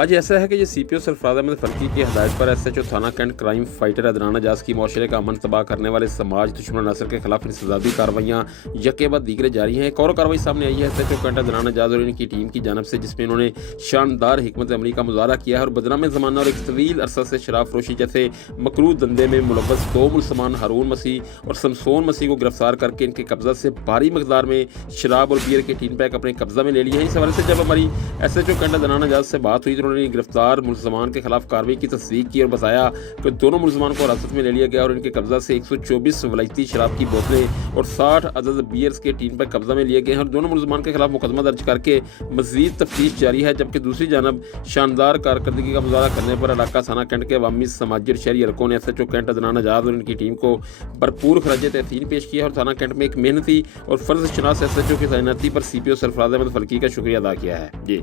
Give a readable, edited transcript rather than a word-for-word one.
आज ऐसा है कि ये सीपीओ सरफराज अहमद फल्की की हदायत पर एसएचओ थाना cantt crime fighter Adnan Ejaz की मुआशरे का अमन तबाह करने वाले समाज दुश्मन अनासर के खिलाफ इंसदादी कार्रवाइयाँ यके बाद दीगरे जारी हैं। एक और कार्रवाई सामने आई है एसएचओ कैंट अदनान एजाज और इनकी टीम की जानब से, जिसमें इन्होंने शानदार हिकमत अमली का मुजाहरा किया है और बदनाम ज़माना और एक तवील अरसा से शराब फरोशी जैसे मकरूह धंधे में मुलव्वस दो मुसलमान हारून मसीह और शमसोन मसीह को गिरफ्तार करके इनके कब्जा से भारी मकदार में शराब और बियर के 3 पैक अपने कब्जा में ले लिए हैं। इस हवाले से जब हमारी एसएचओ कैंट अदनान एजाज से बात हुई तो उन्होंने गिरफ्तार मुलजमान के खिलाफ कार्रवाई की तस्दीक की और बताया कि दोनों मुलजमान को हिरासत में ले लिया गया और इनके कब्जा से 124 वलायती शराब की बोतलें और 60 अदद बियर्स के 3 पैक कब्जा में लिए गए हैं और दोनों मुलजमान के खिलाफ मुकदमा दर्ज करके मजीद तफ्तीश जारी है। जबकि दूसरी जानब शानदार कारकर्दगी का मुजाहरा करने पर इलाका थाना कैंट के अवामी समाजी और शहरी हलकों ने एसएचओ कैंट अदनान एजाज और इनकी टीम को भरपूर खराज तहसीन पेश किया और थाना कैंट में एक मेहनती और फर्ज शनास एसएचओ की तैनाती पर सीपीओ सरफराज अहमद फल्की का शुक्रिया अदा किया है। जी।